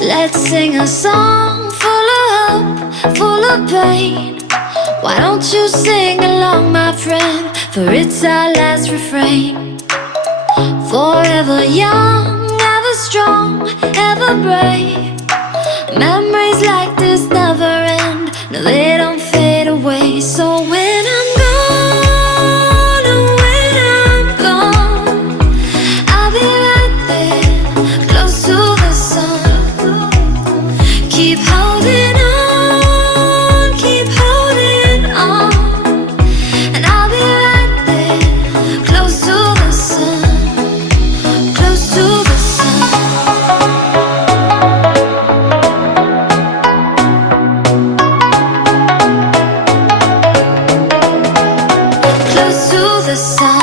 Let's sing a song full of hope, full of pain. Why don't you sing along, my friend? For it's our last refrain. Forever young, ever strong, ever brave. Memories like this never end. No, they don't fade away. So when I'm gone, oh, when I'm gone, I'll be right there, close to the sun. Keep holding on, keep holding on, and I'll be right there, close to the sun, close to the sun. Close to the sun.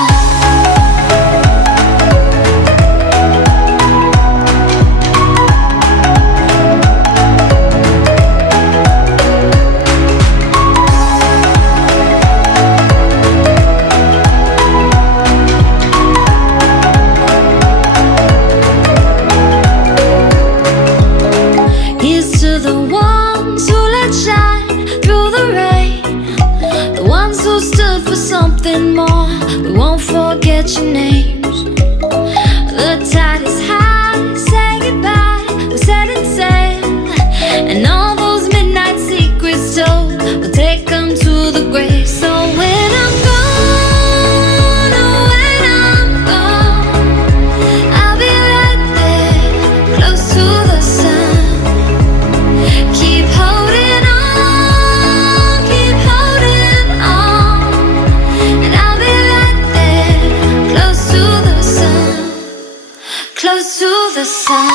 Here's to the ones who let shine through the rain, the ones who stood for something more. We won't forget your names. The tide is high, say goodbye, we're setting sail, and all those midnight secrets told, we'll take them to the grave. So when I'm gone, oh, when I'm gone, I'll be right there, close to the sun. Keep holding on, keep holding on, and I'll be right there, close to the sun, close to the sun.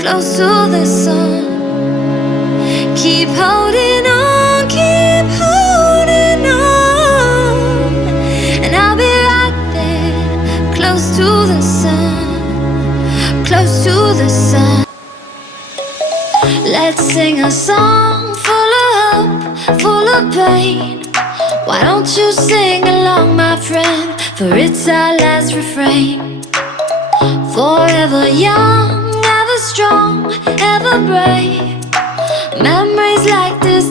Close to the sun. Keep holding on, keep holding on, and I'll be right there, close to the sun, close to the sun. Let's sing a song full of hope, full of pain. Why don't you sing along, my friend? For it's our last refrain. Forever young, strong, ever brave. Memories like this